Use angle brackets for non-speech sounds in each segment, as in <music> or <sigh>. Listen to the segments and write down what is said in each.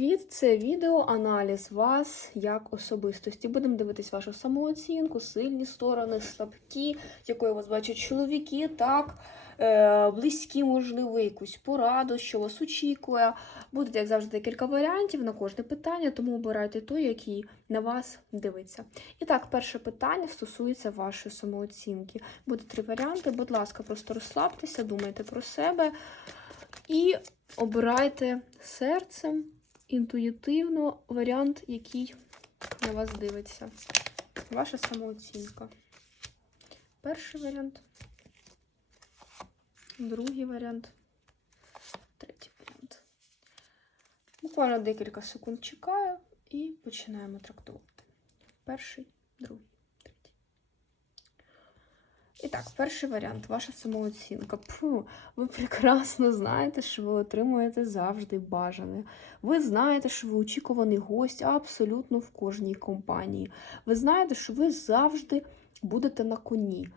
Від це відео аналіз вас як особистості. Будемо дивитись вашу самооцінку, сильні сторони, слабкі, якою вас бачать чоловіки, так, е, близькі, можливо, якусь пораду, що вас очікує. Буде, як завжди, декілька варіантів на кожне питання, тому обирайте той, який на вас дивиться. І так, перше питання стосується вашої самооцінки. Буде три варіанти. Будь ласка, просто розслабтеся, думайте про себе і обирайте серцем інтуїтивно варіант, який на вас дивиться. Ваша самооцінка. Перший варіант, другий варіант, третій варіант. Буквально декілька секунд чекаю і починаємо трактувати. Перший, другий, так, перший варіант ваша самооцінка. Пфу, ви прекрасно знаєте, що ви отримуєте завжди бажане. Ви знаєте, що ви очікуваний гость абсолютно в кожній компанії. Ви знаєте, що ви завжди будете на коні.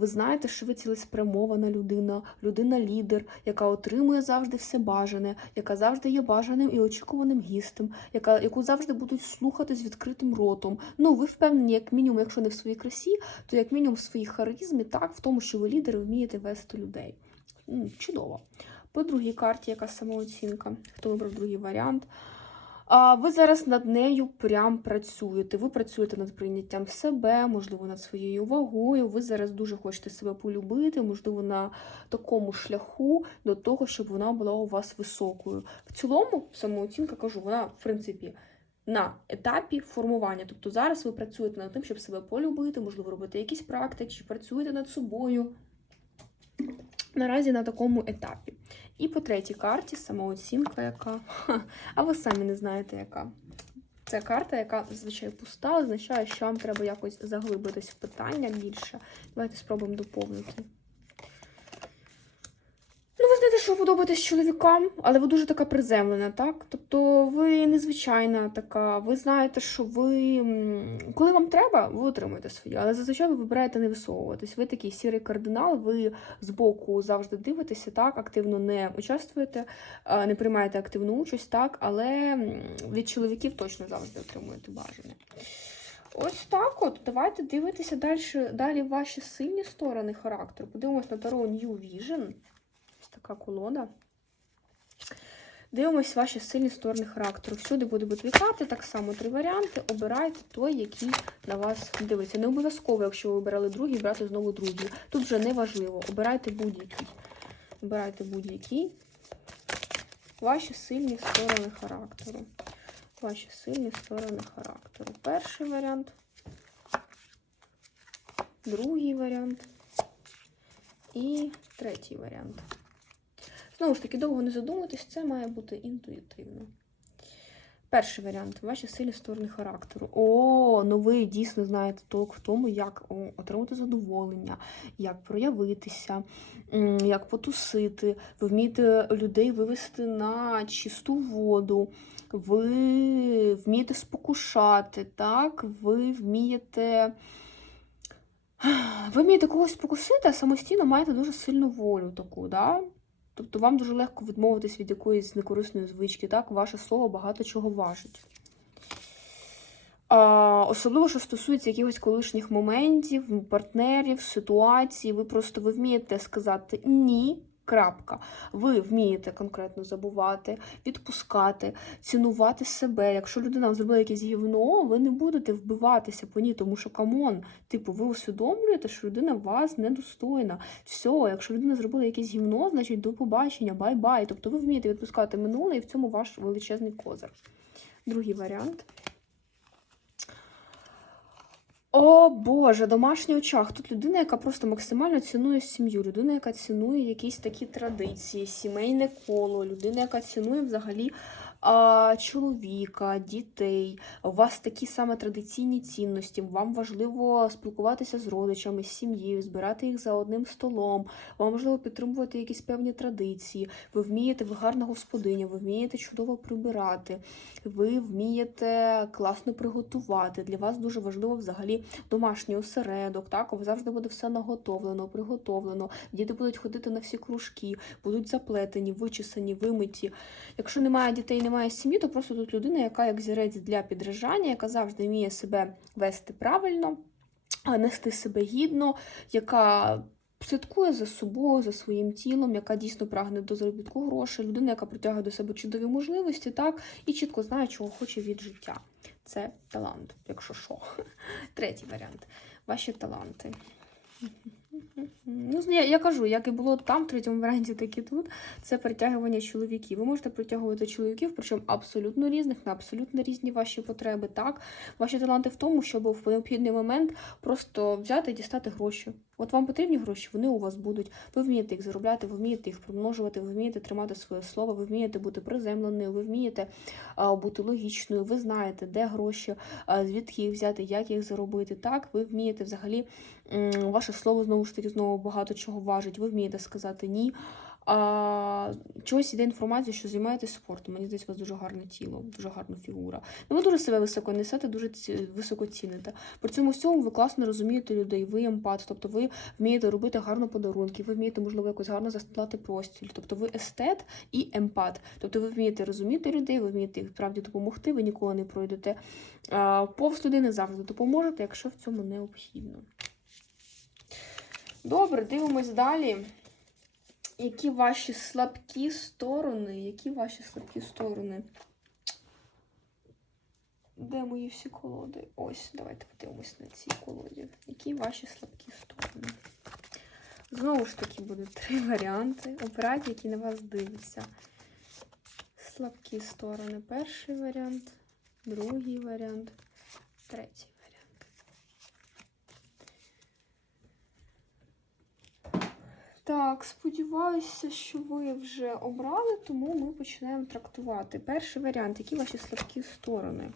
Ви знаєте, що ви цілеспрямована людина, людина-лідер, яка отримує завжди все бажане, яка завжди є бажаним і очікуваним гістем, яка, яку завжди будуть слухати з відкритим ротом. Ну, ви впевнені, як мінімум, якщо не в своїй красі, то як мінімум в своїй харизмі, так, в тому, що ви лідер і вмієте вести людей. Чудово. По другій карті, яка самооцінка? Хто вибрав другий варіант? Ви зараз над нею прям працюєте. Ви працюєте над прийняттям себе, можливо, над своєю вагою. Ви зараз дуже хочете себе полюбити, можливо, на такому шляху до того, щоб вона була у вас високою. В цілому, самооцінка кажу, вона, в принципі, на етапі формування. Тобто зараз ви працюєте над тим, щоб себе полюбити, можливо, робити якісь практики, працюєте над собою. Наразі на такому етапі. І по третій карті самооцінка, яка. А ви самі не знаєте, яка. Це карта, яка зазвичай пуста, означає, що вам треба якось заглибитись в питання більше. Давайте спробуємо доповнити. Що ви подобаєтесь чоловікам, але ви дуже така приземлена, так? Тобто ви незвичайна така, ви знаєте, що ви. Коли вам треба, ви отримуєте своє, але зазвичай ви вибираєте не висовуватись. Ви такий сірий кардинал, ви збоку завжди дивитеся, так, активно не участвуєте, не приймаєте активну участь, так, але від чоловіків точно завжди отримуєте бажане. Ось так от. Давайте дивитися далі, далі ваші сильні сторони характеру. Подивимось на Таро New Vision. Така колода. Дивимось ваші сильні сторони характеру. Всюди буде дві так само три варіанти. Обирайте той, який на вас дивиться. Не обов'язково, якщо ви обирали другий, брати знову другий. Тут вже не важливо. Обирайте будь-який. Обирайте будь-який. Ваші сильні сторони характеру. Ваші сильні сторони характеру. Перший варіант. Другий варіант. І третій варіант. Знову ж таки, довго не задумуйтесь, це має бути інтуїтивно. Перший варіант ваші сильні сторони характеру. О, ну ви дійсно знаєте толк в тому, як отримати задоволення, як проявитися, як потусити. Ви вмієте людей вивести на чисту воду, ви вмієте спокушати, так? Ви вмієте. Ви вмієте когось спокусити, а самостійно маєте дуже сильну волю таку, да? Тобто вам дуже легко відмовитись від якоїсь некорисної звички, так? Ваше слово багато чого важить. А, особливо, що стосується якихось колишніх моментів, партнерів, ситуацій, ви просто ви вмієте сказати ні. Крапка. Ви вмієте конкретно забувати, відпускати, цінувати себе. Якщо людина зробила якесь гівно, ви не будете вбиватися по ній, тому що камон, типу, ви усвідомлюєте, що людина вас недостойна. Все, якщо людина зробила якесь гівно, значить до побачення, бай-бай. Тобто ви вмієте відпускати минуле, і в цьому ваш величезний козир. Другий варіант. О Боже, домашній очах. Тут людина, яка просто максимально цінує сім'ю, людина, яка цінує якісь такі традиції, сімейне коло, людина, яка цінує взагалі чоловіка, дітей. У вас такі саме традиційні цінності. Вам важливо спілкуватися з родичами, з сім'єю, збирати їх за одним столом. Вам важливо підтримувати якісь певні традиції. Ви вмієте, ви гарна господиня, ви вмієте чудово прибирати, ви вмієте класно приготувати. Для вас дуже важливо взагалі домашній осередок. Так, завжди буде все наготовлено, приготовлено. Діти будуть ходити на всі кружки, будуть заплетені, вичесані, вимиті. Якщо немає дітей, немає сім'ї, то просто тут людина, яка як зірець для підражання, яка завжди вміє себе вести правильно, нести себе гідно, яка слідкує за собою, за своїм тілом, яка дійсно прагне до заробітку грошей, людина, яка притягує до себе чудові можливості, так, і чітко знає, чого хоче від життя. Це талант, якщо що. <laughs> Третій варіант. Ваші таланти. Ну, я, я кажу, як і було там, в третьому варіанті, так і тут. Це притягування чоловіків. Ви можете притягувати чоловіків, причому абсолютно різних, на абсолютно різні ваші потреби. Так, ваші таланти в тому, щоб в необхідний момент просто взяти і дістати гроші. От вам потрібні гроші, вони у вас будуть. Ви вмієте їх заробляти, ви вмієте їх примножувати, ви вмієте тримати своє слово, ви вмієте бути приземленою, ви вмієте а, бути логічною, ви знаєте, де гроші, а, звідки їх взяти, як їх заробити. Так, ви вмієте взагалі м, ваше слово знову ж таки знову багато чого важить. Ви вмієте сказати ні. А, чогось іде інформація, що займаєтесь спортом. Мені здається, у вас дуже гарне тіло, дуже гарна фігура. Ну, ви дуже себе високо несете, дуже високо ціните. При цьому всьому ви класно розумієте людей, ви емпат, тобто ви вмієте робити гарно подарунки, ви вмієте, можливо, якось гарно застилати простіль. Тобто ви естет і емпат. Тобто ви вмієте розуміти людей, ви вмієте їх справді допомогти, ви ніколи не пройдете а, повз людини, завжди допоможете, якщо в цьому необхідно. Добре, дивимось далі. Які ваші слабкі сторони? Які ваші слабкі сторони? Де мої всі колоди? Ось, давайте подивимось на цій колоді. Які ваші слабкі сторони? Знову ж таки, будуть три <laughs> варіанти. Обирайте, які на вас дивляться. Слабкі сторони. Перший варіант, другий варіант, третій Так, сподіваюся, що ви вже обрали, тому ми починаємо трактувати. Перший варіант, які ваші слабкі сторони.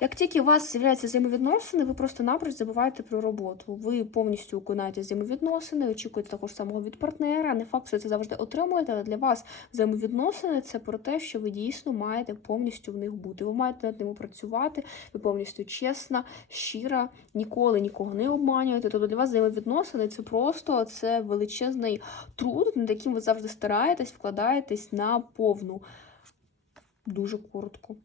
Як тільки у вас з'являються взаємовідносини, ви просто-напроч забуваєте про роботу. Ви повністю виконаєте взаємовідносини, очікуєте також самого від партнера. Не факт, що це завжди отримуєте, але для вас взаємовідносини це про те, що ви дійсно маєте повністю в них бути. Ви маєте над ними працювати, ви повністю чесна, щира, ніколи нікого не обманюєте. Тобто для вас взаємовідносини це просто це величезний труд, над яким ви завжди стараєтесь, вкладаєтесь на повну. Дуже коротко.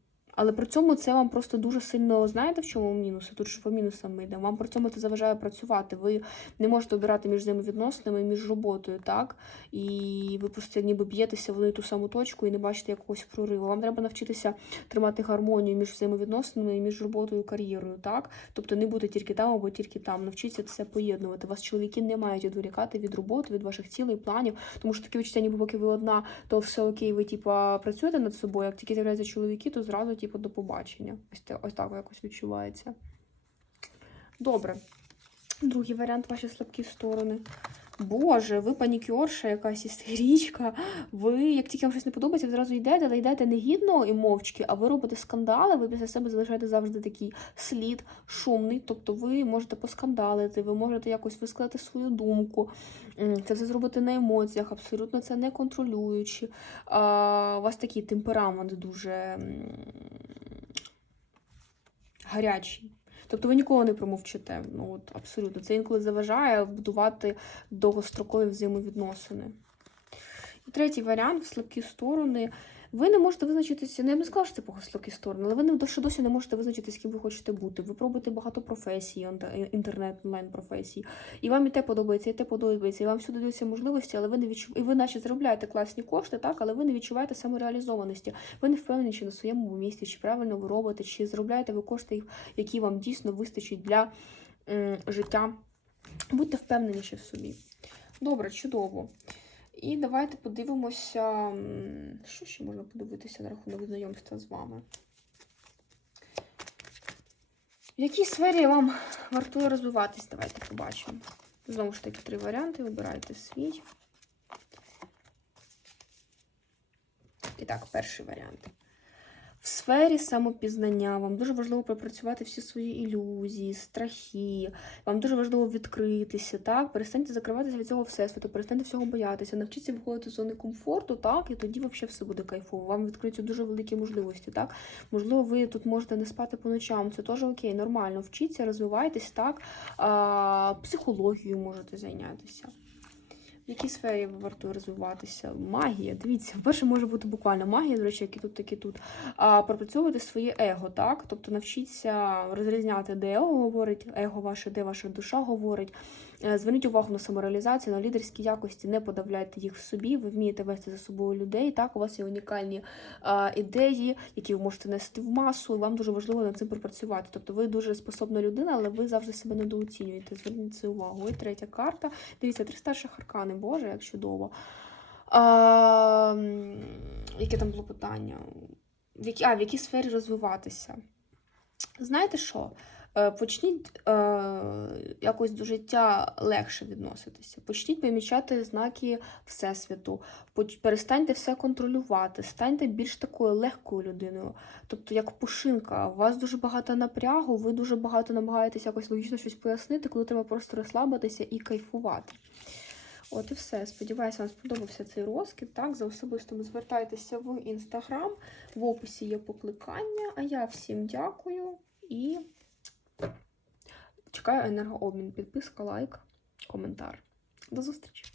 Але при цьому це вам просто дуже сильно знаєте, в чому мінуси? Тут ж по мінусам ми йдемо. Вам при цьому це заважає працювати. Ви не можете обирати між взаємовідносинами між роботою, так? І ви просто ніби б'єтеся в ту саму точку і не бачите якогось прориву. Вам треба навчитися тримати гармонію між взаємовідносинами і між роботою і кар'єрою, так? Тобто не бути тільки там або тільки там. Навчіться це поєднувати. Вас чоловіки не мають відволікати від роботи, від ваших цілей, планів, тому що таке відчуття, ніби поки ви одна, то все окей, ви типа працюєте над собою. Як тільки з'являються чоловіки, то зразу, типу, до побачення. Ось те- ось так якось відчувається. Добре. Другий варіант ваші слабкі сторони. Боже, ви панікерша, якась істерічка. Ви, як тільки вам щось не подобається, ви зразу йдете, але йдете не гідно і мовчки, а ви робите скандали, ви після себе залишаєте завжди такий слід шумний. Тобто ви можете поскандалити, ви можете якось висказати свою думку. Це все зробити на емоціях, абсолютно це не контролюючи. А, у вас такий темперамент дуже гарячий. Тобто ви ніколи не промовчите. Ну от абсолютно. Це інколи заважає будувати довгострокові взаємовідносини. І третій варіант слабкі сторони. Ви не можете визначитися, ну я не сказала, що це погано слабкі сторони, але ви не ще досі не можете визначитися, ким ви хочете бути. Ви пробуєте багато професій, інтернет, онлайн професій. І вам і те подобається, і те подобається, і вам всюди даються можливості, але ви не відчу... і ви наче заробляєте класні кошти, так, але ви не відчуваєте самореалізованості. Ви не впевнені, чи на своєму місці, чи правильно ви робите, чи заробляєте ви кошти, які вам дійсно вистачить для життя. Будьте впевненіші в собі. Добре, чудово. І давайте подивимося, що ще можна подивитися на рахунок знайомства з вами. В якій сфері вам вартує розвиватись? Давайте побачимо. Знову ж таки, три варіанти. Вибирайте свій. І так, перший варіант. Сфері самопізнання вам дуже важливо пропрацювати всі свої ілюзії, страхи. Вам дуже важливо відкритися, так? Перестаньте закриватися від цього всесвіту, перестаньте всього боятися, навчіться виходити з зони комфорту, так, і тоді взагалі все буде кайфово. Вам відкриються дуже великі можливості, так? Можливо, ви тут можете не спати по ночам, це теж окей, нормально. Вчіться, розвивайтесь, так, а, психологією можете зайнятися. В якій сфері варто розвиватися? Магія. Дивіться, перше може бути буквально магія, до речі, як і тут, так і тут. А пропрацьовувати своє его, так? Тобто навчіться розрізняти, де его говорить, его ваше, де ваша душа говорить. Е, Зверніть увагу на самореалізацію, на лідерські якості, не подавляйте їх в собі. Ви вмієте вести за собою людей. Так, у вас є унікальні а, ідеї, які ви можете нести в масу, і вам дуже важливо над цим пропрацювати. Тобто ви дуже способна людина, але ви завжди себе недооцінюєте. Зверніть це увагу. І третя карта. Дивіться, три старших аркани, Боже, як чудово. А, яке там було питання? В які, а, в якій сфері розвиватися? Знаєте що? Е, Почніть е, якось до життя легше відноситися. Почніть помічати знаки Всесвіту. Перестаньте все контролювати, станьте більш такою легкою людиною. Тобто, як пушинка, у вас дуже багато напрягу, ви дуже багато намагаєтесь якось логічно щось пояснити, коли треба просто розслабитися і кайфувати. От і все. Сподіваюся, вам сподобався цей розкид. Так, за особистими звертайтеся в інстаграм. В описі є покликання. А я всім дякую і чекаю енергообмін. Підписка, лайк, коментар. До зустрічі!